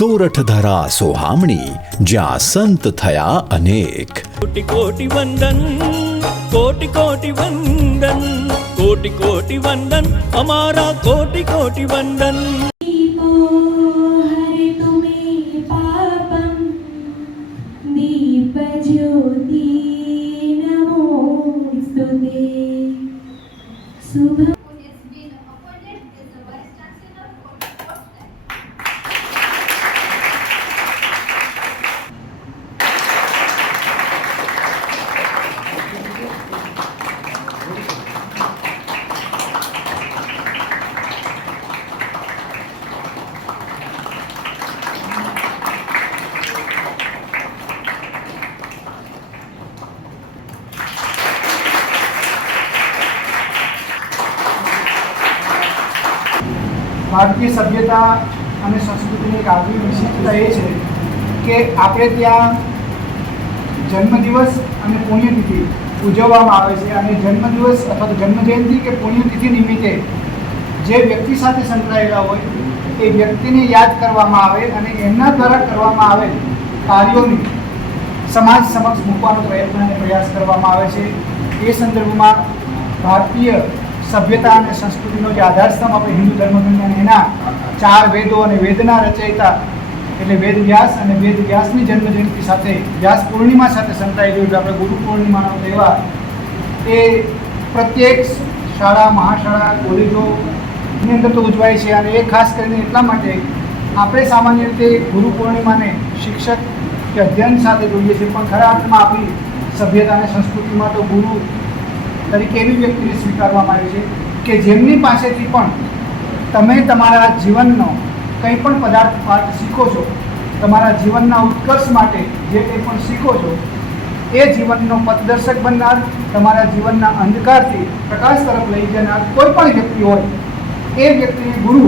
સોરઠ ધરા સોહામણી, જ્યાં સંત થયા અનેક. कोटि कोटि वंदन, कोटि कोटि वंदन, कोटि कोटि वंदन, हमारा कोटि कोटि वंदन. ભારતીય સભ્યતા અને સંસ્કૃતિની એક આગવી વિશિષ્ટતા એ છે કે આપણે ત્યાં જન્મદિવસ અને પુણ્યતિથિ ઉજવવામાં આવે છે અને જન્મદિવસ અથવા તો જન્મજયંતિ કે પુણ્યતિથિ નિમિત્તે જે વ્યક્તિ સાથે સંકળાયેલા હોય એ વ્યક્તિને યાદ કરવામાં આવે અને એમના દ્વારા કરવામાં આવેલ કાર્યોની સમાજ સમક્ષ મૂકવાનો પ્રયત્ન અને પ્રયાસ કરવામાં આવે છે. એ સંદર્ભમાં ભારતીય સભ્યતા અને સંસ્કૃતિનો જે આધારસ્તંભ આપણે હિન્દુ ધર્મનો એના 4 વેદો અને વેદના રચયિતા એટલે વેદ વ્યાસ અને વેદ વ્યાસની જન્મજયંતિ સાથે વ્યાસ પૂર્ણિમા સાથે સંકળાયેલું એટલે આપણે ગુરુ પૂર્ણિમાનો તહેવાર એ પ્રત્યેક શાળા મહાશાળા કોલેજોની અંદર તો ઉજવાય છે. અને એ ખાસ કરીને એટલા માટે આપણે સામાન્ય રીતે ગુરુ પૂર્ણિમાને શિક્ષક કે અધ્યયન સાથે જોઈએ છીએ, પણ ખરા અર્થમાં આપણી સભ્યતા અને સંસ્કૃતિમાં તો ગુરુ તરીકે એવી વ્યક્તિને સ્વીકારવામાં આવી છે કે જેમની પાસેથી પણ તમે તમારા જીવનનો કંઈ પણ પદાર્થ પાઠ શીખો છો, તમારા જીવનના ઉત્કર્ષ માટે જે કંઈ પણ શીખો છો એ જીવનનો પથદર્શક બનનાર, તમારા જીવનના અંધકારથી પ્રકાશ તરફ લઈ જનાર કોઈ પણ વ્યક્તિ હોય એ વ્યક્તિને ગુરુ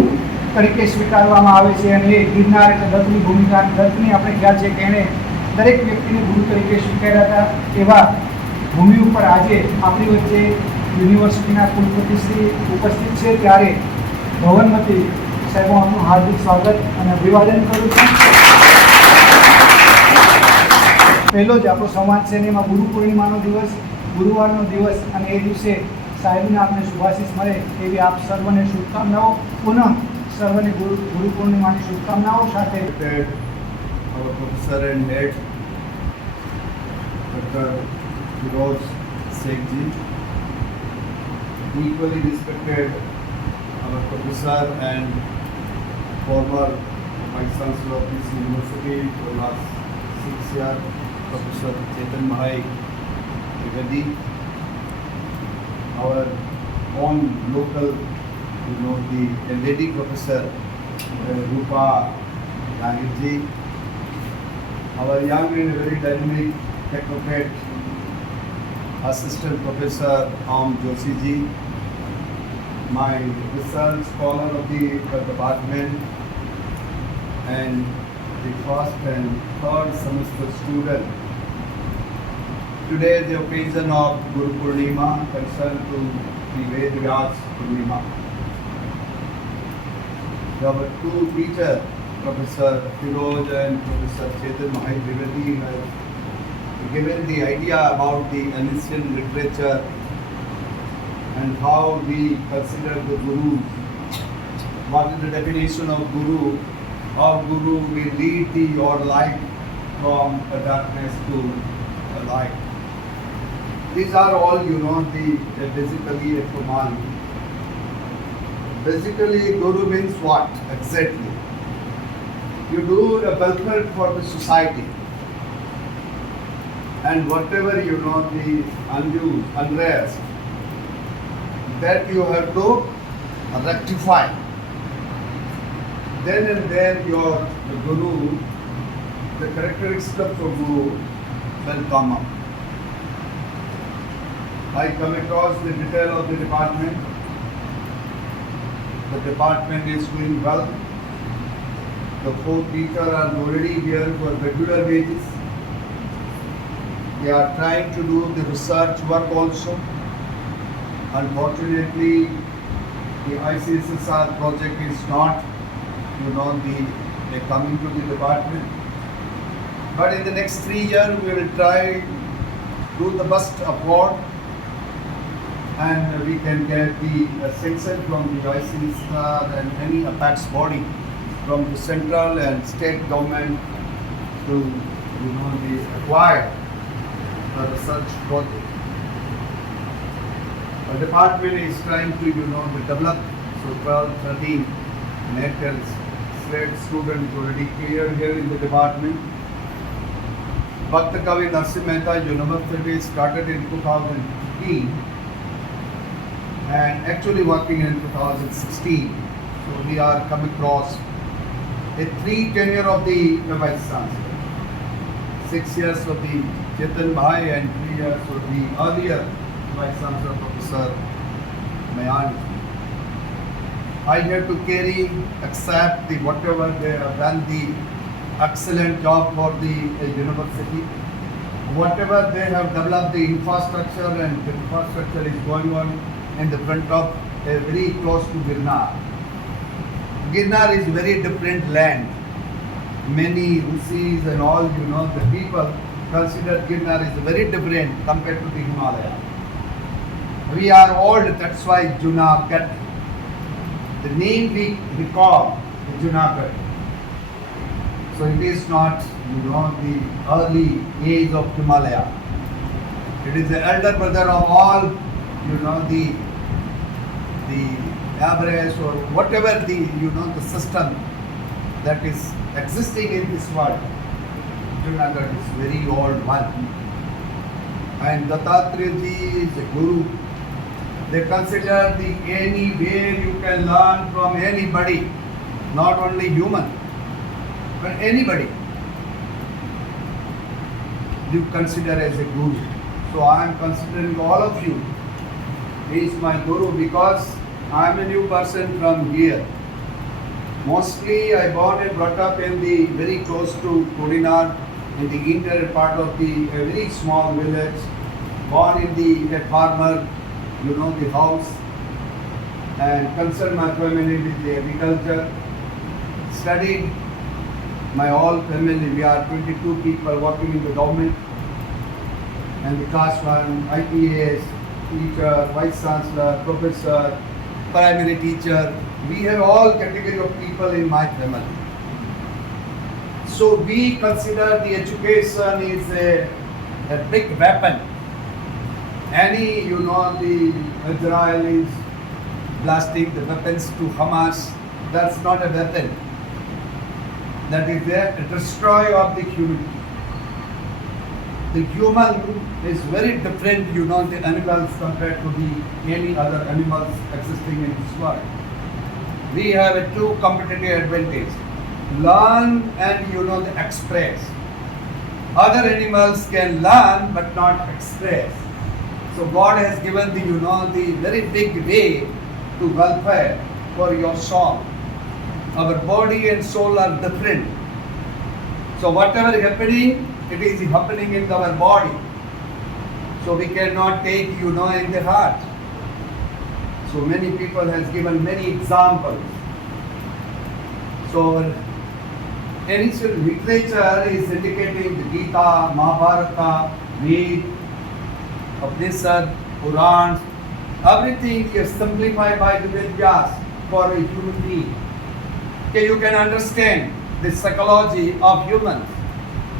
તરીકે સ્વીકારવામાં આવે છે. અને એ ગિરનાર એટલે દત્તની ભૂમિકા, દત્તની આપણે ખ્યાલ છે કે એણે દરેક વ્યક્તિને ગુરુ તરીકે સ્વીકાર્યા હતા. એવા ભૂમિ ઉપર આજે આપણી વચ્ચે યુનિવર્સિટીના કુલપતિશ્રી ઉપસ્થિત છે, ત્યારે ભવનમતી સાહેબો આપનું હાર્દિક સ્વાગત અને અભિવાદન કરું છું. પહેલો જ આપણો સંવાદ છે એમાં ગુરુ પૂર્ણિમાનો દિવસ, ગુરુવારનો દિવસ, અને એ દિવસે સાહેબને આપણે શુભાશીષ મળે એવી આપ સર્વને શુભકામનાઓ. પુનઃ સર્વને ગુરુ પૂર્ણિમાની શુભકામનાઓ સાથે professor and head Dr. Guru Ji, equally respected our professor and former vice chancellor of this university for the last 6 years, Professor Chetan Bhai Trivedi, our own local, the lady professor Rupa Ji, our young and very dynamic technocrat Assistant Professor Joshi Ji, my research scholar of the department, and the first and third semester student. Today the occasion of Guru Purnima concerned to the Ved Vyas Purnima. Our two teachers, Professor Firoj and Professor Chetan Bhai Trivedi, have given the idea about the ancient literature and how we consider the Guru, what is the definition of Guru, how Guru will lead your life from the darkness to the light. These are all, basically a formality. Basically, Guru means what exactly? You do a welfare for the society. And whatever the unrest that you have to rectify, then and there the Guru, the characteristics of Guru will come up. I come across the detail of the department. The department is doing well. The 4 teachers are already here for regular basis. They are trying to do the research work also. Unfortunately, the ICSSR project is not, the They're coming to the department. But in the next 3 years, we will try do the best upward, and we can get the sanction from the Vice Minister and any apex body from the central and state government to be acquired for the research project. The department is trying to develop, so 12, 13 medical slate students already cleared here in the department. Bhaktkavi Narsinh Mehta University started in 2015 and actually working in 2016. So we are coming across a 3 tenure of the Vice Chancellor, 6 years of the Chetan Bhai and 3 years of the earlier Vice Chancellor Professor Mayan. I have to accept the whatever they have done, the excellent job for the university. Whatever they have developed the infrastructure, and the infrastructure is going on in the front of very close to Girnar. Girnar is very different land. Many Rusis and all, the people consider Girnar is very different compared to the Himalaya. We are old, that's why Junagadh. The name we recall the Junagadh. So it is not, the early age of Himalaya. It is the elder brother of all, the Everest or whatever the system that is existing in this world. Junagadh is very old one. And Dattatreya ji is a guru. They consider anywhere you can learn from anybody, not only human, but anybody you consider as a guru. So I am considering all of you. He is my guru because I am a new person from here. Mostly I born and brought up in the very close to Kodinad, in the interior part of the very small village. Born in the farmer, the house, and concerned my family with the agriculture. Studied my whole family. We are 22 people working in the government, and the class 1, IPS, teacher, vice chancellor, professor, primary teacher. We have all category of people in my family. So we consider the education is a big weapon. Any, the Israel is blasting the weapons to Hamas. That's not a weapon. That is a destroy of the humanity. The human is very different, the animals compared to any other animals existing in this world. We have a two competitive advantage. Learn and the express. Other animals can learn but not express. So God has given the very big way to welfare for your soul. Our body and soul are different. So whatever is happening, it is happening in our body. So we cannot take, in the heart. So many people has given many examples. So our ancient literature is indicating the Gita, Mahabharata, Ved, Upanishad, Purans, everything is simplified by the Vedas for a human being. Okay, you can understand the psychology of humans.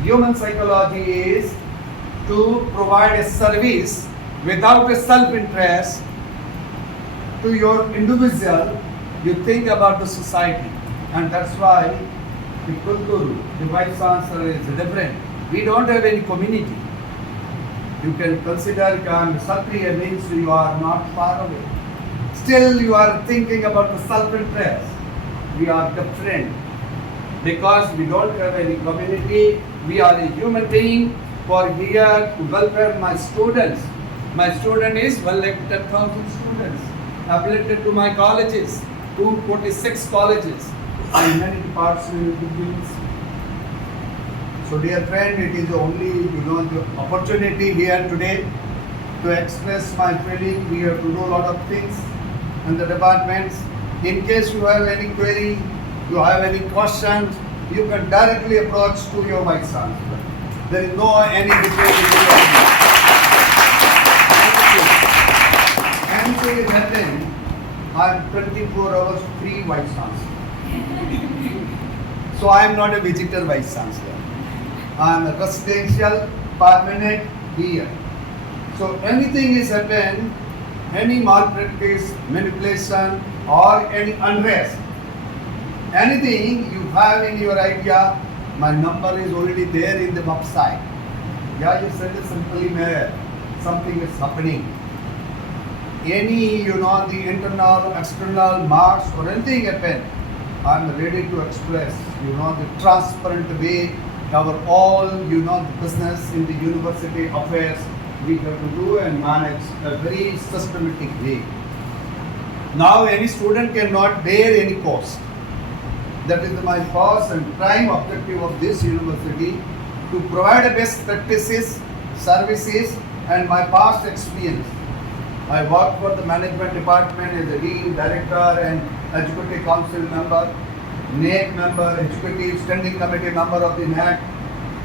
Human psychology is to provide a service without a self-interest to your individual. You think about the society, and that's why the Kulguru, the Vice Chancellor, is different. We don't have any community. You can consider Kshatriya means you are not far away. Still you are thinking about the self-interest. We are different because we don't have any community. We are a human being for here to welfare my students. My student is 1,10,000 students affiliated to my colleges, 246 colleges in many departments. So dear friend, it is only the opportunity here today to express my feeling. We have to do a lot of things in the departments. In case you have any query, you have any questions, you can directly approach to your vice chancellor. There is no any between. Anything is happening, I am 24 hours free vice chancellor. So I am not a visitor vice chancellor. I am a residential permanent here. So anything is happened, any malpractice, manipulation or any unrest, anything you have in your idea, my number is already there in the website. Yeah, you send a simple email, something is happening. Any, the internal, external marks or anything happen, I am ready to express, the transparent way, our all, the business in the university affairs we have to do and manage a very systematic way. Now any student cannot bear any cost. That is my first and prime objective of this university, to provide best practices, services and my past experience. I worked for the management department as a dean, director and executive council member, NAC member, executive standing committee member of the NAC,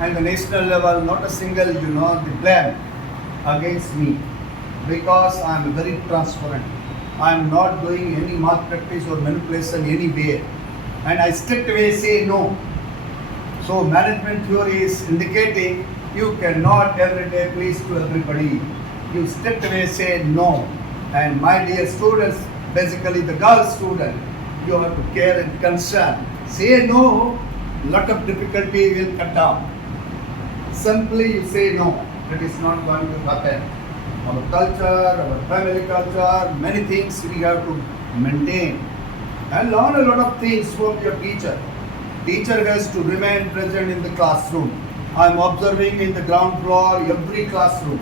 and the national level, not a single, the blame against me, because I am very transparent. I am not doing any malpractice or manipulation anywhere, and I straightaway say no. So management theory is indicating you cannot every day please to everybody. You straightaway say no. And my dear students, basically the girl student, you have to care and concern. Say no, lot of difficulty will cut down. Simply you say no, that is not going to happen. Our culture, our family culture, many things we have to maintain. And learn a lot of things from your teacher. Teacher has to remain present in the classroom. I am observing in the ground floor, every classroom.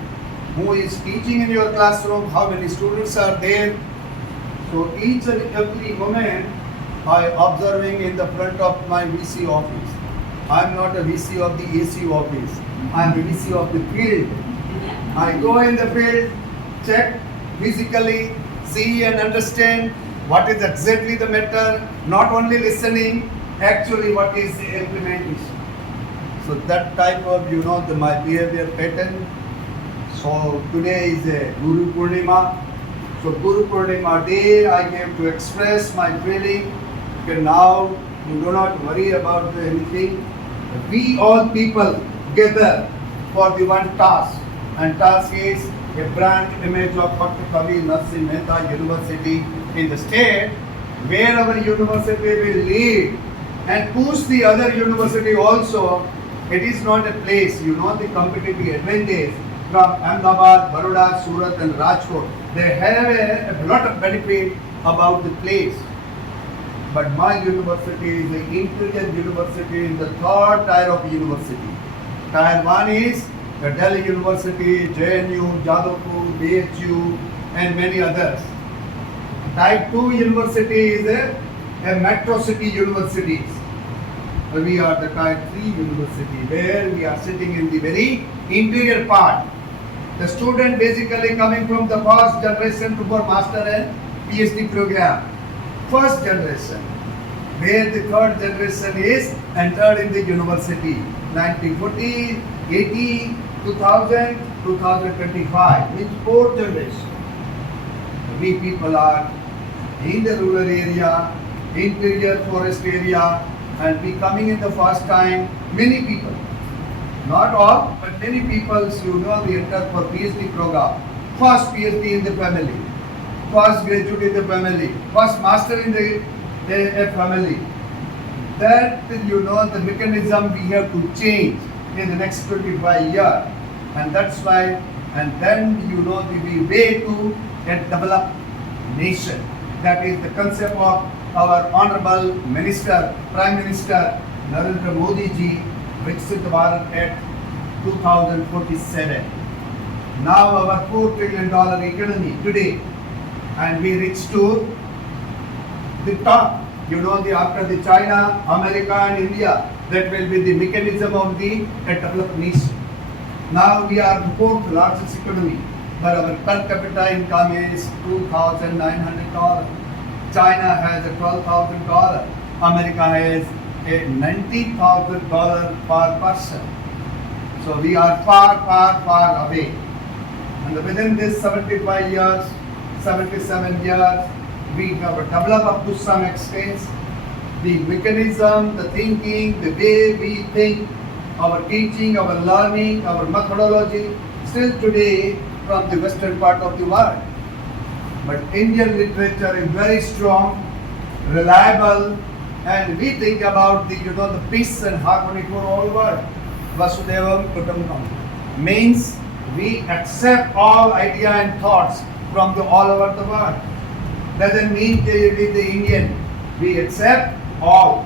Who is teaching in your classroom, how many students are there. So each and every moment I am observing in the front of my VC office. I am not a VC of the AC office. I am a VC of the field. I go in the field, check physically, see and understand what is exactly the matter, not only listening, actually what is the implementation. So that type of, my behavior pattern. So today is a Guru Purnima. So Guru Purnima day I came to express my feeling. Okay, now you do not worry about anything. We all people gather for the one task. And task is a brand image of Bhaktkavi Narsinh Mehta University in the state, where our university will lead and push the other university also. It is not a place, the competitive advantage from Ahmedabad, Baroda, Surat and Rajkot. They have a lot of benefit about the place. But my university is an intelligent university in the third tier of university. Tier 1 is the Delhi University, JNU, Jadavpur, BHU and many others. Type 2 university is a metro city universities. We are the Type 3 university, where we are sitting in the very interior part. The student basically coming from the first generation to for master and PhD program. First generation, where the third generation is entered in the university. 1940, 80, 2000, 2025, means fourth generation. We people are in the rural area, interior forest area, and we coming in the first time, many people, not all, but many people, they enter for PhD program. First PhD in the family, first graduate in the family, first master in the family. That, the mechanism we have to change in the next 25 years. And that's why, and then, the way to a developed nation. That is the concept of our Honorable Minister, Prime Minister Narendra Modi ji, Viksit Bharat Act 2047. Now our $4 trillion economy today, and we reach to the top. After the China, America and India, that will be the mechanism of the developed nation. Now we are the fourth largest economy, but our per capita income is $2,900. China has $12,000. America has $90,000 per person. So we are far, far, far away. And within this 75 years, 77 years, we have developed up to some extent the mechanism, the thinking, the way we think, our teaching, our learning, our methodology, still today from the western part of the world. But Indian literature is very strong, reliable, and we think about the peace and harmony for all world. Vasudevam Kutumbakam means we accept all idea and thoughts from all over the world. Doesn't mean the Indian. We accept all.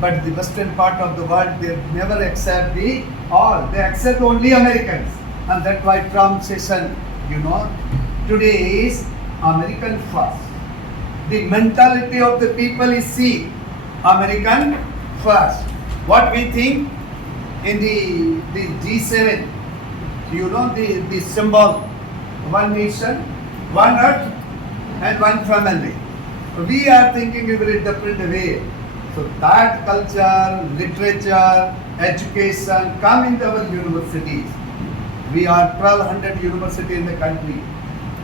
But the western part of the world, they never accept the all. They accept only Americans. And that's why Trump session, today is American first. The mentality of the people is see, American first. What we think in the G7, the symbol, one nation, one earth, and one family. We are thinking in a very different way. So that culture, literature, education come into our universities. We are 1200 universities in the country.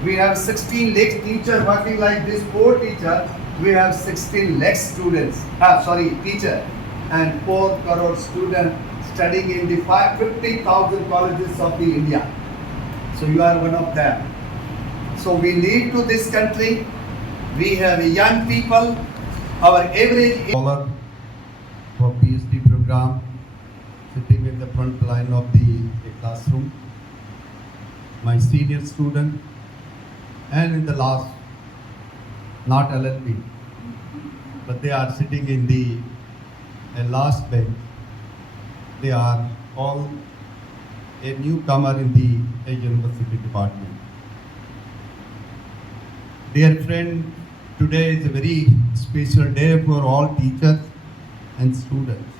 We have 16 lakh teachers working like this 4 teachers. We have 16 lakh students, teacher, and 4 crore students studying in the 50,000 colleges of the India. So you are one of them. So we lead to this country. We have young people. Our average scholar for PhD program sitting in the front line of the classroom. My senior student, and in the last, not LLB, but they are sitting in the last bench. They are all a newcomer in the university department. Dear friend, today is a very special day for all teachers and students.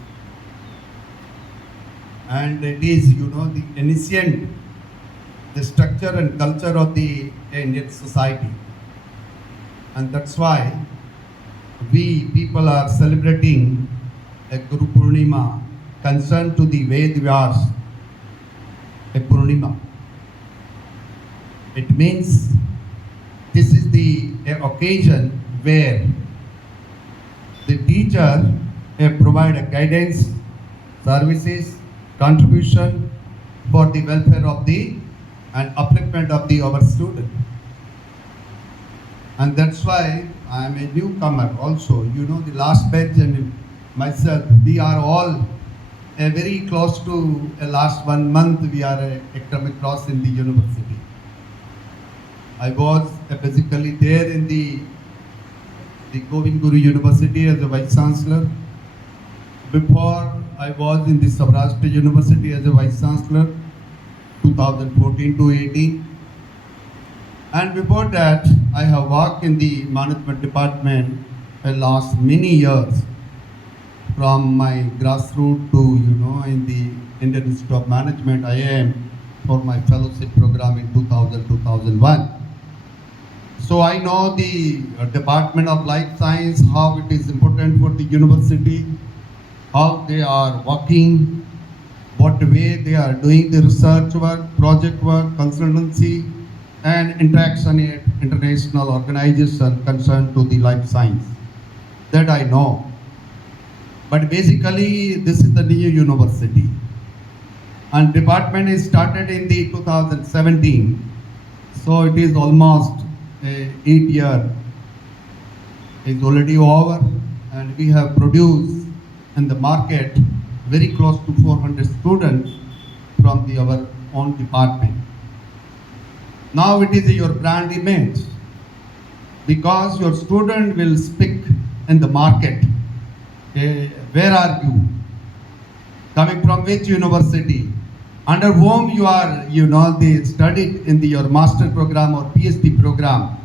And it is, the ancient, the structure and culture of the Indian society. And that's why we people are celebrating a Guru Purnima concerned to the Ved Vyas, a Purnima. It means this is the occasion where the teacher provide a guidance, services, contribution for the welfare of the and upliftment of our student. And that's why I am a newcomer also. The last bench and myself, we are all very close to last 1 month we are academic cross in the university. I was basically there in the Govind Guru University as a Vice Chancellor. Before I was in the Saurashtra University as a Vice Chancellor, 2014 to 18. And before that, I have worked in the management department for last many years, from my grassroots to, in the Indian Institute of Management, IIM, for my fellowship program in 2000-2001. So I know the Department of Life Science, how it is important for the university, how they are working, what way they are doing the research work, project work, consultancy, and interaction in international organization concerned to the life science. That I know. But basically, this is the new university. And department is started in the 2017. So it is almost 8 years. It's already over. And we have produced in the market very close to 400 students from our own department. Now it is your brand image, because your student will speak in the market. Where are you? Coming from which university? Under whom you are, they studied in your master program or PhD program.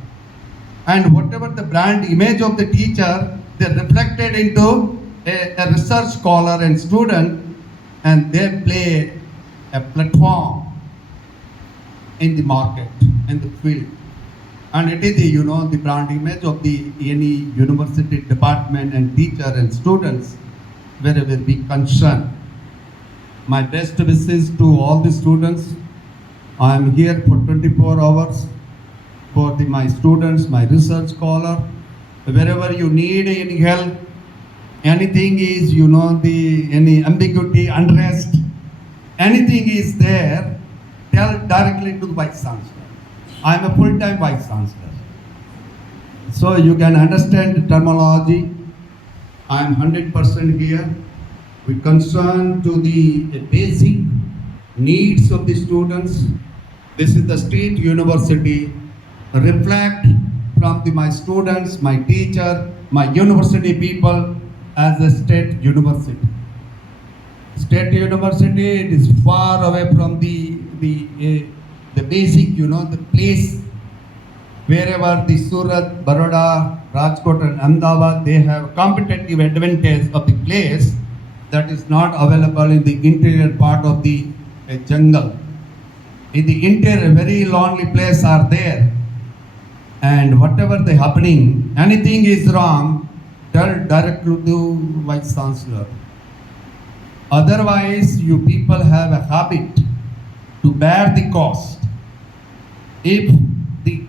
And whatever the brand image of the teacher, they reflected into a research scholar and student, and they play a platform in the market, in the field. And it is the brand image of any university department and teacher and students very, very big concern. My best wishes to all the students. I am here for 24 hours for my students, my research scholar. Wherever you need any help, anything is, any ambiguity, unrest, anything is there, tell directly to the Vice Chancellor. I am a full-time Vice Chancellor. So you can understand the terminology. I am 100% here. We concern to the basic needs of the students. This is the state university. Reflect from my students, my teacher, my university people as a state university. State university, it is far away from the basic, the place wherever the Surat, Baroda, Rajkot and Ahmedabad, they have competitive advantage of the place that is not available in the interior part of the jungle. In the interior, very lonely place are there. And whatever the happening, anything is wrong, tell directly to Vice Chancellor. Otherwise, you people have a habit to bear the cost. If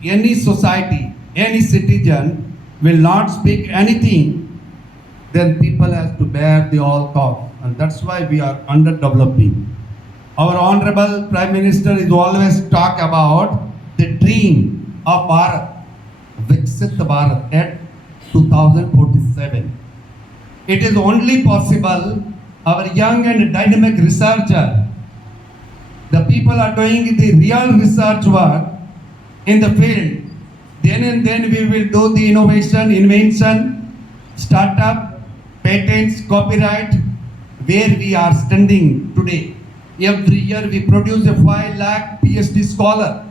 any society, any citizen will not speak anything, then people have to bear the all cost. And that's why we are underdeveloping. Our Honorable Prime Minister is always talk about the dream of Bharat, Viksit Bharat at 2047. It is only possible our young and dynamic researcher, the people are doing the real research work in the field. Then and then we will do the innovation, invention, startup, patents, copyright, where we are standing today. Every year we produce a 5 lakh PhD scholar,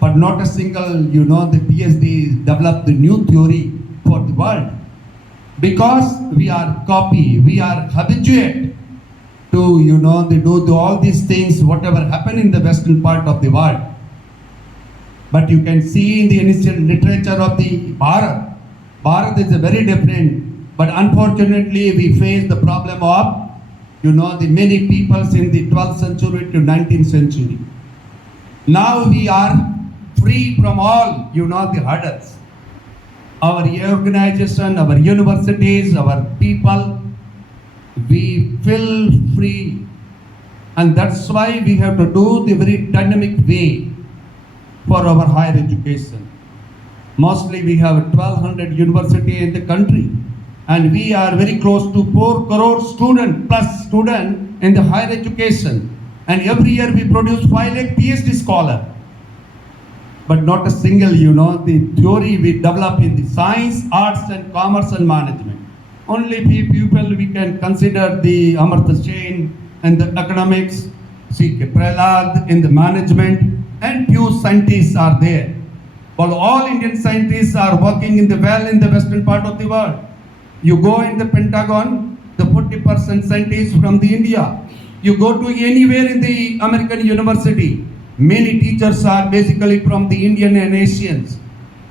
but not a single, the PhD develop the new theory for the world. Because we are copy, we are habituated to, do all these things, whatever happen in the western part of the world. But you can see in the initial literature of the Bharat, Bharat is a very different, but unfortunately we face the problem of, the many peoples in the 12th century to 19th century. Now we are free from all, the hurdles. Our organization, our universities, our people, we feel free. And that's why we have to do the very dynamic way for our higher education. Mostly we have 1200 universities in the country. And we are very close to 4 crore student in the higher education. And every year we produce 5 lakh PhD scholar. But not a single, the theory we develop in the science, arts and commerce and management. Only few people we can consider the Amartya Sen and the economics, C.K. Prahlad in the management, and few scientists are there. But all Indian scientists are working in the western part of the world. You go in the Pentagon, the 40% scientists from the India. You go to anywhere in the American university, many teachers are basically from the Indian and Asians.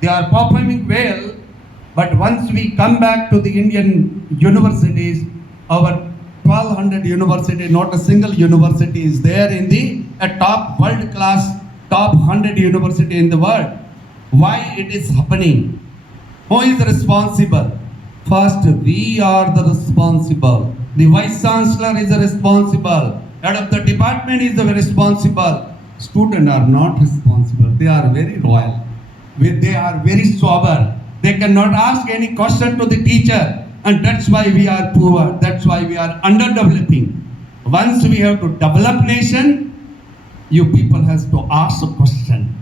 They are performing well, but once we come back to the Indian universities, our 1200 university, not a single university is there in the top world class, top 100 university in the world. Why it is happening? Who is responsible? First, we are the responsible. The Vice Chancellor is the responsible. Head of the department is the responsible. Students are not responsible. They are very loyal. They are very sober. They cannot ask any question to the teacher. And that's why we are poor. That's why we are underdeveloping. Once we have to develop nation, you people has to ask a question.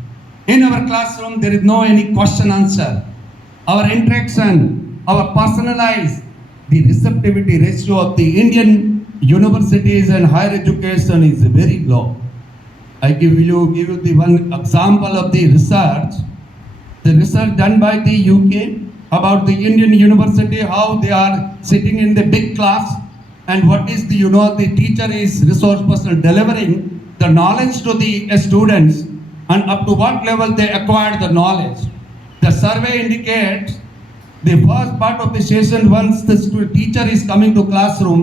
In our classroom, there is no any question answer. Our interaction, our personalized, the receptivity ratio of the Indian universities and higher education is very low. I give you the one example of the research done by the UK about the Indian university, how they are sitting in the big class and what is the, the teacher is resource person delivering the knowledge to the students and up to what level they acquired the knowledge. The survey indicates The first part of the session, once the teacher is coming to classroom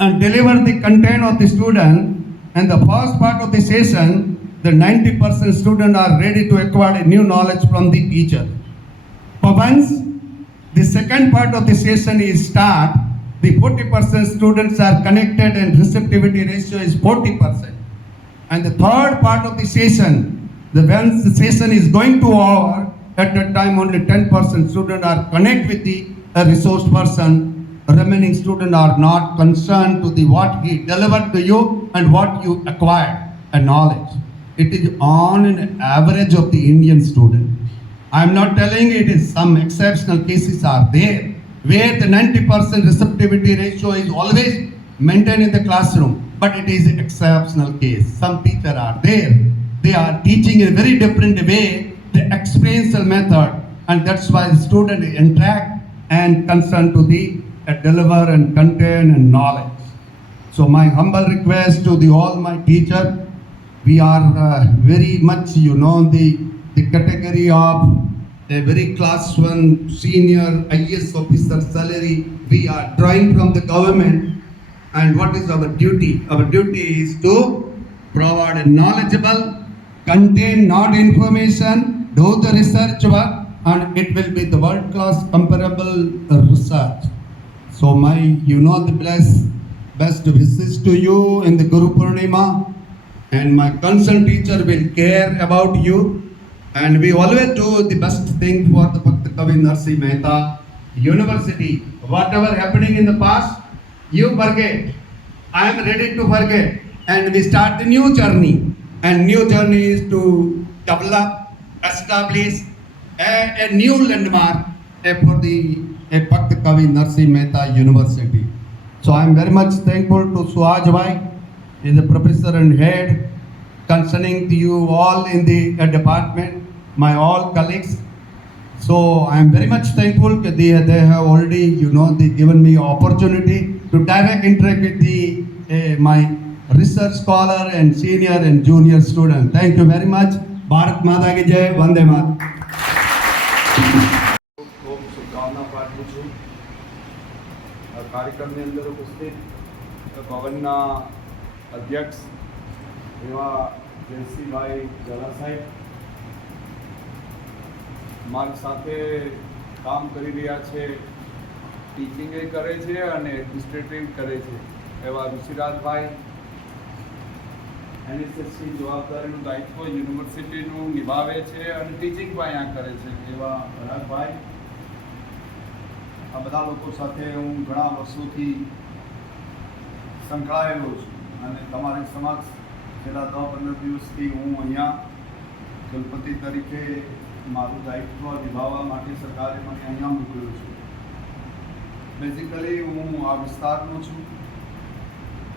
and deliver the content of the student, and the first part of the session, the 90% students are ready to acquire new knowledge from the teacher. But once the second part of the session is start, the 40% students are connected and receptivity ratio is 40%. And the third part of the session, once the session is going to over, at that time only 10% students are connect with the resource person. Remaining students are not concerned to the what he delivered to you and what you acquired a knowledge. It is on an average of the Indian student. I am not telling it is some exceptional cases are there where the 90% receptivity ratio is always maintained in the classroom, but it is an exceptional case. Some teachers are there. They are teaching in a very different way, the experiential method, and that's why the student interact and concerned to the deliver and content and knowledge. So my humble request to the all my teacher, we are very much, the category of a very class 1 senior IAS officer salary we are drawing from the government. And what is our duty? Our duty is to provide a knowledgeable content, not information, do the research work, and it will be the world class comparable research. So my, the best wishes to you in the Guru Purnima, and my concerned teacher will care about you, and we always do the best thing for the Bhaktkavi Narsinh Mehta University. Whatever happening in the past, you forget. I am ready to forget, and we start the new journey. And new journey is to develop, establish a new landmark for the Bhaktkavi Narsinh Mehta University. So I am very much thankful to Suhaj Bhai, he is a professor and head, concerning to you all in the department, my all colleagues. So I am very much thankful that they have already, they given me opportunity to direct interact with my research scholar and senior and junior student. Thank you very much. Bharat Mata ki jai, Vande Mataram. ખૂબ શુભકામના પાઠવું છું. આ કાર્યક્રમની અંદર ઉપસ્થિત ભવનના અધ્યક્ષ એવા જયસિંહભાઈ ઝાલા સાહેબ મારી સાથે કામ કરી રહ્યા છે, ટીચિંગે કરે છે અને એડમિનિસ્ટ્રેટિવ કરે છે એવા ઋષિરાજભાઈ, એનએસએસની જવાબદારીનું દાયિત્વ યુનિવર્સિટીનું નિભાવે છે અને ટીચિંગ પણ અહીંયા કરે છે એવા ભરતભાઈ. આ બધા લોકો સાથે હું ઘણા વર્ષોથી સંકળાયેલો છું અને તમારી સમક્ષ છેલ્લા 10-15 દિવસથી હું અહીંયા કુલપતિ તરીકે મારું દાયિત્વ નિભાવવા માટે સરકારે મને અહીંયા મોકલ્યો છું. બેઝિકલી હું આ વિસ્તારનો છું.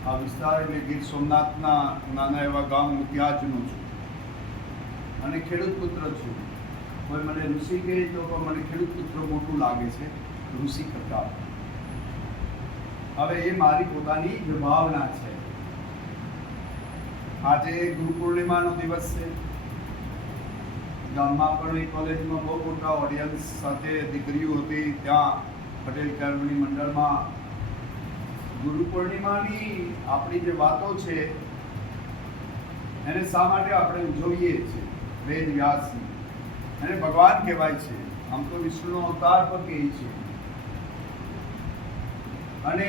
આ વિસ્તાર એટલે ગીર સોમનાથના નાના એવા ગામ મુત્યાજનો છું અને ખેડૂત પુત્ર છું. કોઈ મને ઋષિ કહે તો મને ખેડૂત પુત્ર મોટું લાગે છે ઋષિ કરતા. હવે એ મારી પોતાની વિભાવના છે. આજે ગુરુ પૂર્ણિમાનો દિવસ છે. ગામમાં પણ એક કોલેજમાં બહુ મોટા ઓડિયન્સ સાથે દીકરીઓ હતી. ત્યાં પટેલ કેળવણી મંડળમાં ગુરુ પૂર્ણિમાની આપણી જે વાતો છે એને શા માટે આપણે ઉજવીએ છીએ? વેદ વ્યાસની એને ભગવાન કહેવાય છે. આમ તો વિષ્ણુનો અવતાર પણ કહે છે. અને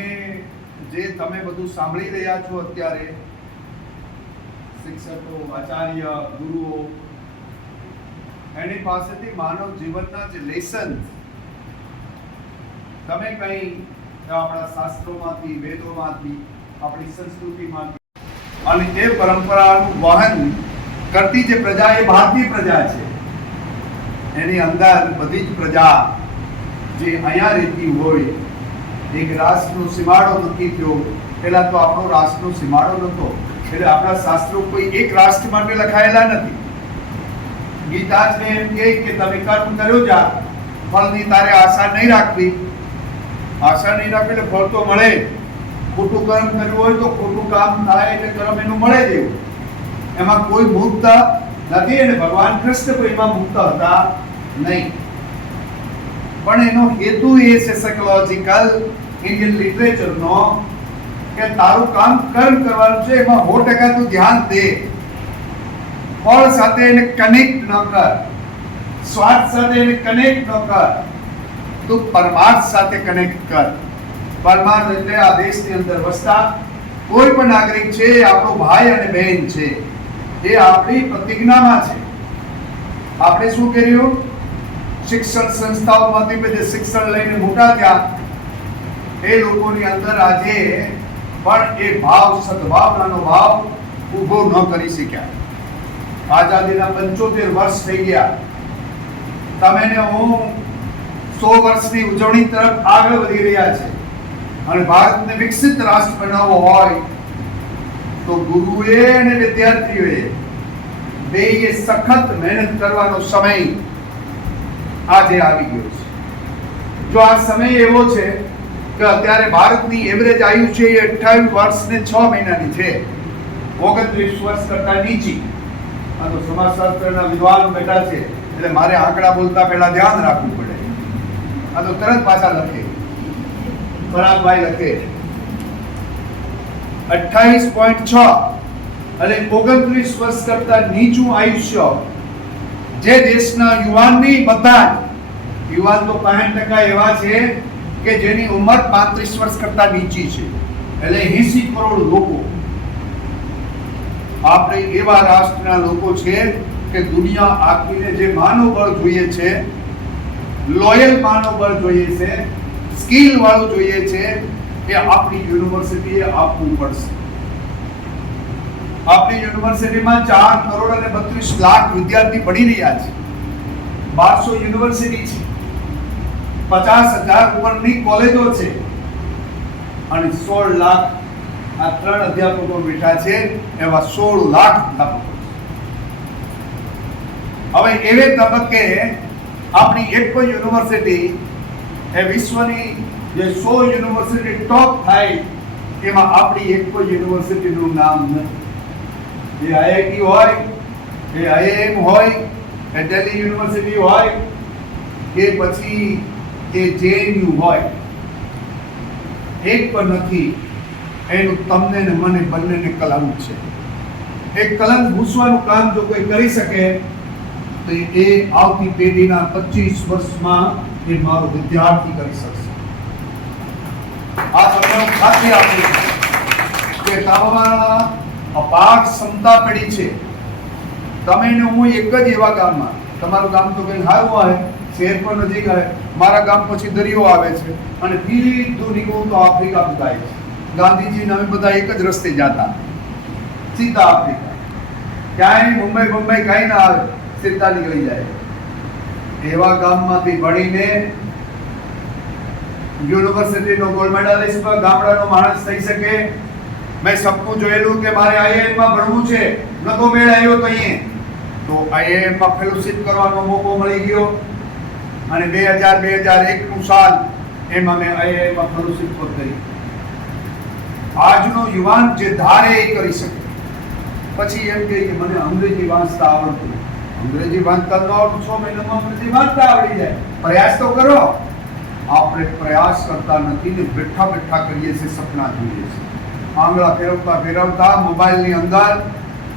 જે તમે બધું સાંભળી રહ્યા છો અત્યારે, શિક્ષકો, આચાર્ય, ગુરુઓ, એની પાસેથી માનવ જીવનના જે લેસન તમે કંઈ આપણા શાસ્ત્રોમાંથી, વેદોમાંથી, આપણી સંસ્કૃતિમાંથી અને એ પરંપરાનું વહન કરતી જે પ્રજા એ ભારતીય પ્રજા છે. એની અંદર બધી જ પ્રજા જે અહીંયા રહેતી હોય, એક રાષ્ટ્રનો સીમાડો નક્કી થયો. પહેલા તો આપણો રાષ્ટ્રનો સીમાડો નહોતો, એટલે આપણા શાસ્ત્રો કોઈ એક રાષ્ટ્ર માટે લખાયેલા નથી. ગીતા છે એમ કહે કે તમે કર્મ કર્યો જા, ફળની તારે આશા નહીં રાખવી. આશા નહીં રાખવી એટલે ફળ તો મળે. ખોટું કર્મ કર્યું હોય તો ખોટું કામ થાય એટલે કર્મ એનું મળે જ. એવું એમાં કોઈ મુક્ત નથી અને ભગવાન કૃષ્ણ કોઈ એમાં મુક્ત હતા નહીં. પણ એનો હેતુ એ છે સાયકોલોજીકલ ઇન્ડિયન લિટરેચરનો કે તારું કામ કર્મ કરવાનું છે, એમાં 100% તું ધ્યાન દે. ફળ સાથે એને કનેક્ટ ન કર, સ્વાર્થ સાથે એને કનેક્ટ ન કર, તું પરમાર્થ સાથે કનેક્ટ કર. પરમાર્થ એટલે આ દેશની અંદર વસતા કોઈ પણ નાગરિક છે, એ આપણો ભાઈ અને બહેન છે, એ આપણી પ્રતિજ્ઞામાં છે. આપણે શું કર્યું? શિક્ષણ સંસ્થાઓમાંથી જે શિક્ષણ લઈને મોટા થયા એ લોકોની અંદર આજે પણ એ ભાવ, સદભાવનાનો ભાવ ઊભો ન કરી શક્યા. આઝાદીના 75 વર્ષ થઈ ગયા. તમે ને હું 100 વર્ષની ઉજવણી તરફ આગળ વધી રહ્યા છે. અને ભારતને વિકસિત રાષ્ટ્ર બનાવવો હોય તો ગુરુએ અને વિદ્યાર્થીઓએ બેય સખત મહેનત કરવાનો સમય આજે આવી ગયો છે. જો આ સમય એવો છે કે અત્યારે ભારતની એવરેજ આયુ છે એ 28 વર્ષ ને 6 મહિનાની છે, 29 વર્ષ કરતા નીચી. આ તો સમાજશાસ્ત્રના વિદ્વાન બેઠા છે એટલે મારે આંકડા બોલતા પહેલા ધ્યાન રાખવું પડે. આ તો તરત પાછા લખે, પરાગભાઈ લખે 28.6 અને 29 વર્ષ કરતા નીચું આયુષ્ય જે દેશના યુવાનની, બધા યુવાન તો 65% એવા છે કે જેની ઉંમર 35 વર્ષ કરતા નીચી છે, એટલે 80 કરોડ લોકો. આપણે એવા રાષ્ટ્રના લોકો છે કે દુનિયા આખીને જે માનવબળ જોઈએ છે, લોયલ માનવબળ જોઈએ છે, સ્કિલ વાળું જોઈએ છે, એ આપણી યુનિવર્સિટીએ આપવું પડશે. આપણી યુનિવર્સિટીમાં 4 કરોડ અને 32 લાખ વિદ્યાર્થી ભણી રહ્યા છે. 1200 યુનિવર્સિટી છે, 50,000 ઉપરની કોલેજો છે અને 16 લાખ આ 3 અધ્યાપકો બેઠા છે, એવા 16 લાખ અધ્યાપકો. હવે એવે તબક્કે આપણી એક પણ યુનિવર્સિટી એ વિશ્વની જે 100 યુનિવર્સિટી ટોપ થાય એમાં આપણી એક પણ યુનિવર્સિટીનું નામ નથી. એ આઈઆઈટી હોય, એ આઈઆઈએમ હોય, એ દિલ્હી યુનિવર્સિટી હોય કે પછી એ જેએનયુ હોય, એક પણ નથી. એનું તમને ને મને બંનેને કલંક છે. એ કલંક ભૂસવાનું કામ જો કોઈ કરી શકે તો એ આવતી પેઢીના 25 વર્ષમાં એ મારો વિદ્યાર્થી કરી શકશે. આ તમને ખાતરી આપી કે તમારા અપાર ક્ષમતા પડી છે. તમે ને હું એક જ એવા ગામમાં, તમારું ગામ તો કંઈ સારું આવે, શહેર પણ નજીક આવે, મારા ગામ પછી દરિયો આવે છે અને સીધું નીકળું તો આફ્રિકા પુગાય છે. ગાંધીજી અમે બધા એક જ રસ્તે જતા, સીધા આફ્રિકા. ક્યાંય મુંબઈ કાંઈ ના આવે, સીધા નીકળી જાય. એવા ગામમાંથી ભણીને યુનિવર્સિટીનો ગોલ્ડ મેડાલિસ્ટ ગામડાનો માણસ થઈ શકે. મેં સપનું જોયેલું કે મારે આઈઆઈએમમાં ભણવું છે, નતો મેળ આવ્યો તો અહીંયા તો આઈઆઈએમમાં ફેલોશિપ કરવાનો મોકો મળી ગયો અને 2001નું સાલ એમાં મેં આઈઆઈએમમાં ફેલોશિપ પણ કરી. આજનો યુવાન જે ધારે એ કરી શકે. પછી એમ કહે કે મને અંગ્રેજી વાંચતા આવડતું. અંગ્રેજી વાંચતા ન આવડતું, 6 મહિનામાં અંગ્રેજી વાંચતા આવડી જાય. પ્રયાસ તો કરો. આપણે પ્રયાસ કરતા નથી ને બેઠા બેઠા કરીએ છીએ, સપના જોઈએ છીએ. આંગળા ફેરવતા ફેરવતા મોબાઈલની અંદર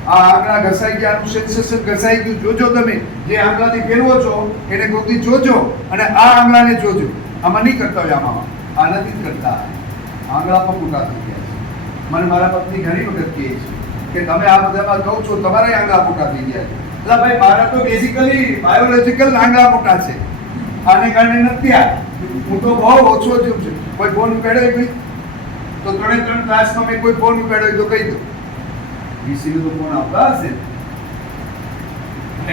આ આંગળા ઘસાઈ ગયા, સેન્સેશન ઘસાઈ ગયું. જોજો, તમે જે આંગળાથી ફેરવો છો એને કોઈથી જોજો અને આ આંગળાને જોજો. આમાં નહીં કરતા હોય, આમાં આ નથી કરતા. આંગળા પણ મોટા થઈ ગયા છે. મને મારા પત્ની ઘણી વખત કહે છે કે તમે આ બધામાં કહો છો તમારા આંગળા મોટા થઈ ગયા છે. એટલે ભાઈ મારા તો બેઝિકલી બાયોલોજીકલ આંગળા મોટા છે, આને કારણે નથી. આ હું તો બહુ ઓછો જોઉં છું. કોઈ ફોન ઉપાડે તો 3 ક્લાસમાં મેં કોઈ ફોન ઉપાડ્યો તો કહી દો, વીસીનો તો ફોન આવતા હશે.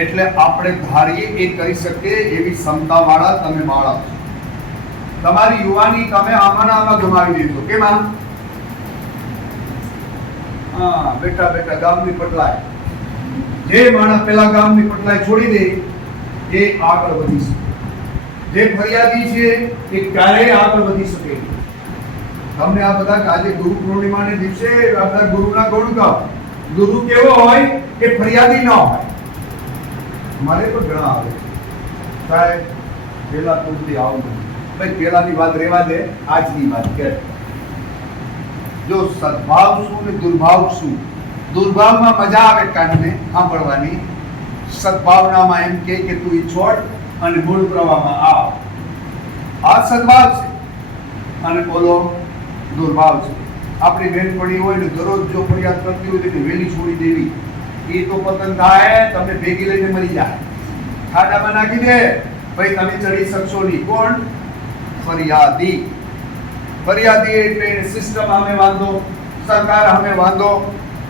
એટલે આપણે ધારીએ એ કરી શકીએ એવી ક્ષમતાવાળા તમે બાળક છો. તમારી યુવાની તમે આમાં ગમાવી દીધો. કેમ? હા, બેઠા બેઠા ગામની પટલાય. જે માણસ પેલા ગામની પટલાય છોડી દે એ આગળ વધી શકે. જે ફરિયાદી છે એ ક્યારેય આગળ વધી શકે. તમને આ બધા આજે ગુરુ પૂર્ણિમાને દિવસે આપણા ગુરુના ગુણ ગાઓ. ગુરુ કેવો હોય કે ફરિયાદી ન હોય. મારે પણ ઘણા આવે સાહેબ પહેલા પૂરતી આવું ભાઈ, પહેલાની વાત રહેવા દે, આજની વાત કે જો સદભાવ શું ને દુર્ભાવ શું. દુર્ભાવમાં મજા આવે કાનને સાંભળવાની, સદભાવનામાં એમ કે તું ઈ છોડ અને મૂળ પ્રવાહમાં આવ. આ સદભાવ છે અને બોલો દુર્ભાવ છે. આપણી બેનપણી હોય ને દરરોજ જો ફરિયાદ કરતી હોય તો વેલી છોડી દેવી, એ તો પતન થાય, તમને ભેગી લઈને મરી જાય, ખાડામાં નાખી દે, ભાઈ તમે ચડી શકશો નહીં. કોણ? ફરિયાદી. ફરિયાદી એટલે સિસ્ટમ સામે વાંધો, સરકાર સામે વાંધો,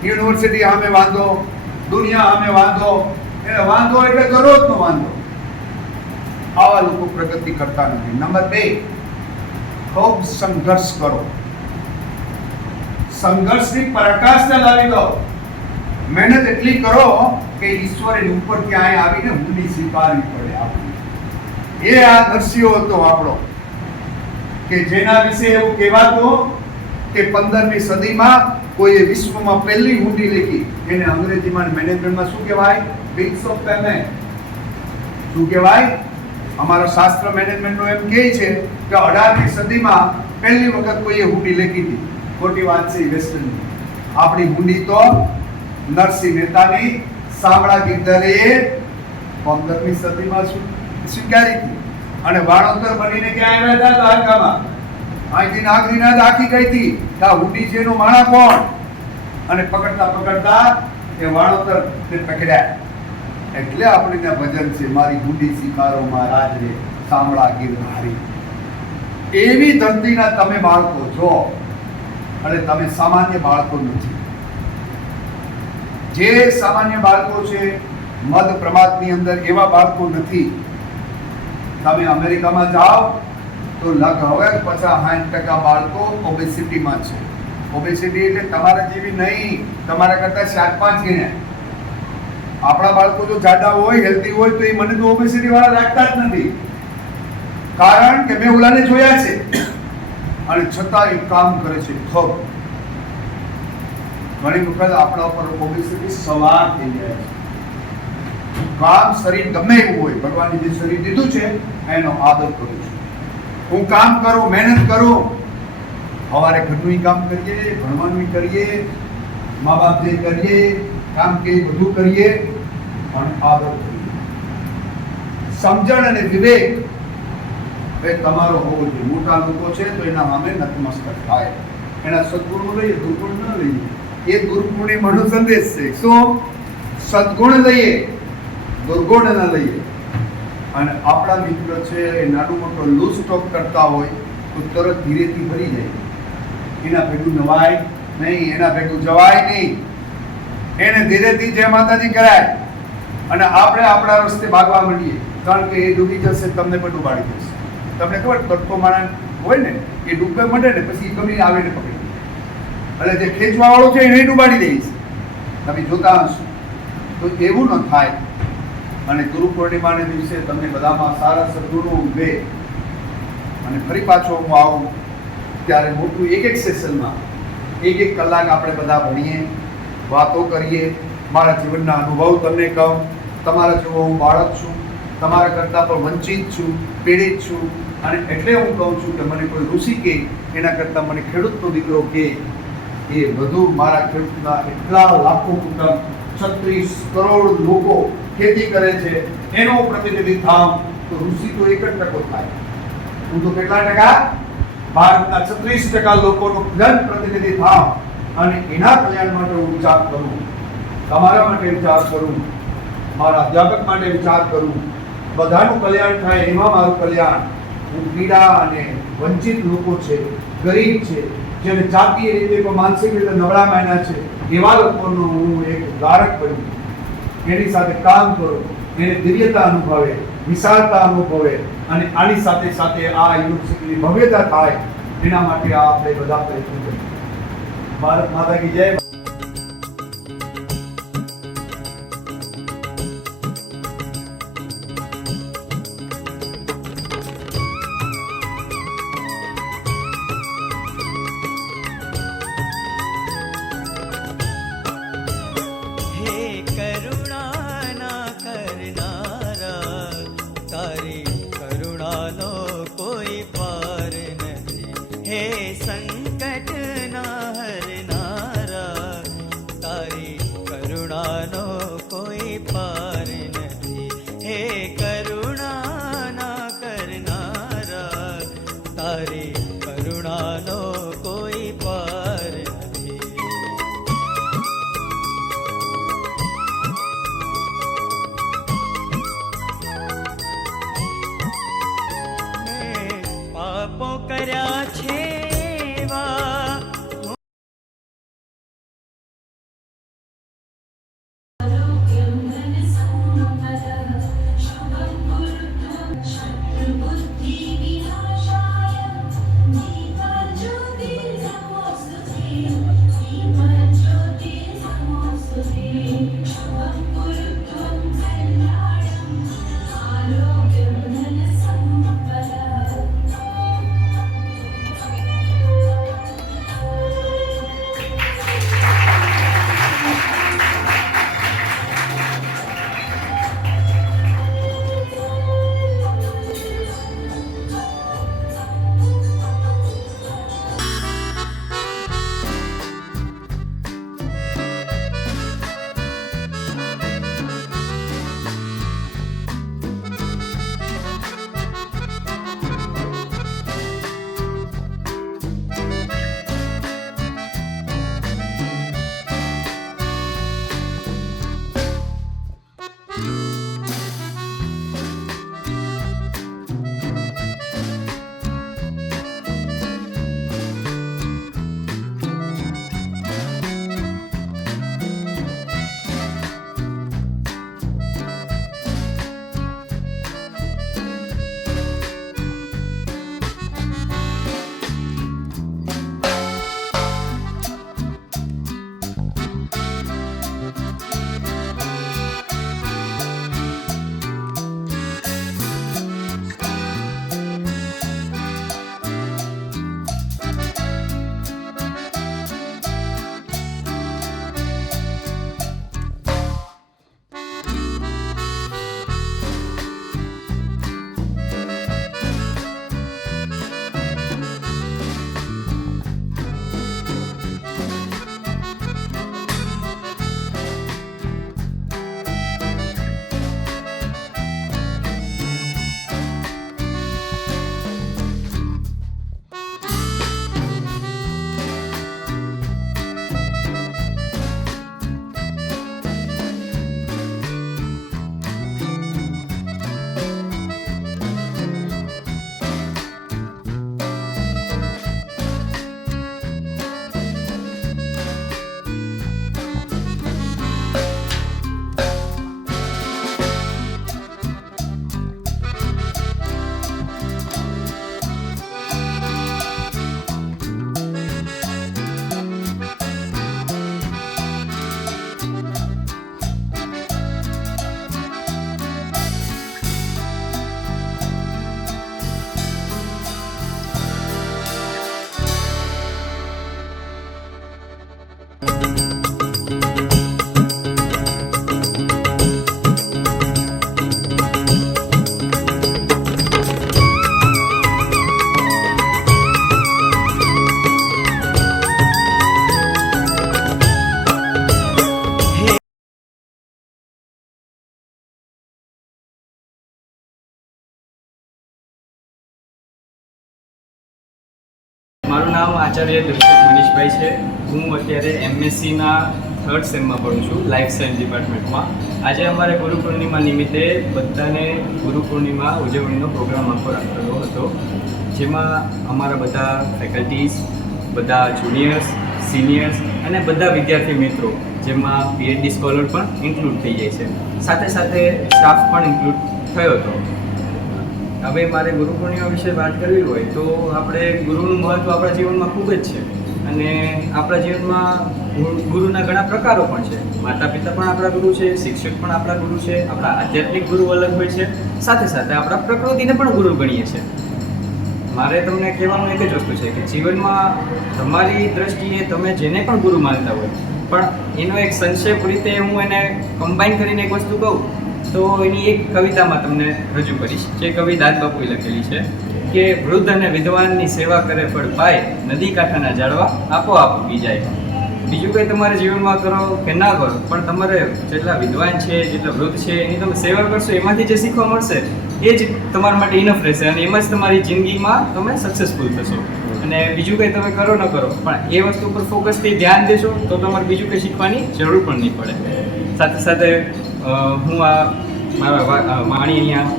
યુનિવર્સિટી સામે વાંધો, દુનિયા સામે વાંધો. એટલે વાંધો એટલે દરરોજનો વાંધો. આવા લોકો પ્રગતિ કરતા નથી. નંબર 2, ખૂબ સંઘર્ષ કરો. સંઘર્ષની પરાકાષ્ઠા લાવી દો. મહેનત એટલી કરો કે ઈશ્વર એની ઉપર ક્યાંય આવીને ઊંડી સ્વીકારવી પડે. આપણે એ આ દર્શીઓ હતો આપણો કે જેના વિશે એવું કહેવાતું કે 15મી સદીમાં કોઈએ વિશ્વમાં પહેલી ઊંડી લખી. એને અંગ્રેજીમાં મેનેજમેન્ટમાં શું કહેવાય? Bills of payment. શું કહેવાય? અમારો શાસ્ત્ર મેનેજમેન્ટનો એમ કહે છે કે 18મી સદીમાં પહેલી વખત કોઈએ ઊંડી લખી હતી. ખોટી વાત છે વેસ્ટર્નની. આપણી ઊંડી તો નરસિંહ મહેતાની સાંભળા ગીરધારીએ 15મી સદીમાં સ્વીકારી હતી. અને વાણોતર બનીને ક્યાં આવ્યા હતા? દ્વારકામાં. અહીંથી નાગરીનાથ આખી ગઈ હતી કે આ ઊંડી છે એનો માણા કોણ? અને પકડતા પકડતા એ વાણોતર પકડ્યા. એટલે આપણે ત્યાં ભજન છે, મારી ઊંડી સ્વીકારો મહારાજ રે સાંભળા ગીરધારી. એવી ધરતીના તમે બાળકો છો અને તમે સામાન્ય બાળકો નથી. જે સામાન્ય બાળકો છે મદ પ્રમાદની અંદર એવા બાળકો નથી. તમે અમેરિકામાં જાઓ તો લગભગ 50-60% બાળકો ઓબેસિટીમાં છે. ઓબેસિટી એટલે તમારા જેવી નહીં, તમારા કરતા 4-5 ગણ્યા. આપણા બાળકો જો જાડા હોય, હેલ્ધી હોય તો એ મને તો ઓબેસિટી વાળા રાખતા જ નથી. કારણ કે મેં ઓલાને જોયા છે અને છતાં એ કામ કરે છે. ઘણી વખત આપણા ઉપર ઓબેસિટી સવાર થઈ જાય છે. કામ શરીર ગમે એવું હોય, ભગવાને જે શરીર દીધું છે એનો આદર કરું છું. હું કામ કરું, મહેનત કરું, સવારે ઘરનું કામ કરીએ, ભણવાનું કરીએ, મા બાપ જે કરીએ કામ કે બધું કરીએ અને આદર કરીએ. સમજણ અને વિવેક એ તમારો હોવો જોઈએ. મોટા લોકો છે તો એના સામે નતમસ્તક થાય. એના સદગુણ લઈએ, દુર્ગુણ ન લઈએ. એ ગુરુ પૂર્ણિમાનો સંદેશ છે. શું? સદગુણ લઈએ, દુર્ગુણ ન લઈએ. અને આપણા મિત્ર છે એ નાનો મોટો લૂઝ સ્ટોક કરતા હોય તો તરત ધીરેથી ભરી જાય. એના ભેગું નવાય નહીં, એના ભેગું જવાય નહીં. એને ધીરેથી જય માતાજી કરાય અને આપણે આપણા રસ્તે ભાગવા માંડીએ. કારણ કે એ ડૂબી જશે, તમને પણ ડૂબાડી દેશે. તમને ખબર તડકો માણસ હોય ને એ ડૂબે મળે ને પછી ગમે આવે ને પકડી, એટલે જે ખેંચવા વાળો છે એને ડૂબાડી દઈશ. તમે જોતા હશો. તો એવું ન થાય. અને ગુરુ પૂર્ણિમાને દિવસે તમને બધામાં સારા સદગુણો ઉભે. અને ફરી પાછો હું આવું ત્યારે મોટું એક સેશનમાં 1 કલાક આપણે બધા ભણીએ, વાતો કરીએ, મારા જીવનના અનુભવ તમને કહું. તમારા જેવો હું બાળક છું, તમારા કરતાં પણ વંચિત છું, પીડિત છું. અને એટલે હું કહું છું કે મને કોઈ ઋષિ કે એના કરતાં મને ખેડૂતનો દીકરો કે એ વધુ મારા ખેડૂતના એટલા લાખો કુટુંબ, 36 કરોડ લોકો ખેતી કરે છે, એનો પ્રતિનિધિ થાવ તો ઋષિ તો 1% થાય. હું તો કેટલા ટકા? ભારતના 36% લોકોનો જન પ્રતિનિધિ થાવ અને એના કલ્યાણ માટે હું વિચાર કરું, તમારા માટે વિચાર કરું, મારા અધ્યાપક માટે વિચાર કરું, બધાનું કલ્યાણ થાય એમાં મારું કલ્યાણ. હું પીડા અને વંચિત લોકો છે, ગરીબ છે, જેને જાતીય રીતે પણ માનસિક રીતે નબળા માન્યા છે, એવા લોકોનો હું એક ધારક બન્યું. એની સાથે કામ કરો, એને દિવ્યતા અનુભવે, વિશાળતા અનુભવે અને આની સાથે સાથે આ યુનિવર્સિટીની ભવ્યતા થાય એના માટે આ આપણે બધા પ્રયત્નો કરીએ. ભારત માતા કી જય. કરુણા ના કરનારા તારી કરુણા મારું નામ આચાર્ય દર્શક મનીષભાઈ છે. હું અત્યારે એમએસસીના 3rd સેમમાં ભણું છું, લાઈફ સાયન્સ ડિપાર્ટમેન્ટમાં. આજે અમારે ગુરુ પૂર્ણિમા નિમિત્તે બધાને ગુરુ પૂર્ણિમા ઉજવણીનો પ્રોગ્રામ આખો રાખેલો હતો, જેમાં અમારા બધા ફેકલ્ટીઝ, બધા જુનિયર્સ, સિનિયર્સ અને બધા વિદ્યાર્થી મિત્રો, જેમાં પીએચડી સ્કોલર પણ ઇન્ક્લુડ થઈ જાય છે, સાથે સાથે સ્ટાફ પણ ઇન્ક્લુડ થયો હતો. હવે મારે ગુરુ પૂર્ણિમા વિશે વાત કરવી હોય તો આપણે ગુરુનું મહત્ત્વ આપણા જીવનમાં ખૂબ જ છે, અને આપણા જીવનમાં ગુરુના ઘણા પ્રકારો પણ છે. માતા પિતા પણ આપણા ગુરુ છે, શિક્ષક પણ આપણા ગુરુ છે, આપણા આધ્યાત્મિક ગુરુ અલગ હોય છે, સાથે સાથે આપણા પ્રકૃતિને પણ ગુરુ ગણીએ છીએ. મારે તમને કહેવાનું એક જ વસ્તુ છે કે જીવનમાં તમારી દ્રષ્ટિએ તમે જેને પણ ગુરુ માનતા હોય, પણ એનો એક સંક્ષેપ રીતે હું એને કમ્બાઈન કરીને એક વસ્તુ કહું તો એની એક કવિતામાં તમને રજૂ કરીશ, જે કવિ દાદ બાપુએ લખેલી છે કે વૃદ્ધ અને વિદ્વાનની સેવા કરે ફળ પાય, નદી કાંઠાના ઝાડવા આપોઆપ ઉગી જાય. બીજું કંઈ તમારે જીવનમાં કરો કે ના કરો, પણ તમારે જેટલા વિદ્વાન છે, જેટલા વૃદ્ધ છે, એની તમે સેવા કરશો, એમાંથી જે શીખવા મળશે એ જ તમારા માટે ઇનફ રહેશે, અને એમાં જ તમારી જિંદગીમાં તમે સક્સેસફુલ થશો. અને બીજું કંઈ તમે કરો ન કરો, પણ એ વસ્તુ પર ફોકસથી ધ્યાન દેશો તો તમારે બીજું કંઈ શીખવાની જરૂર પણ નહીં પડે. સાથે સાથે હું આ મારા વાણી અહીંયા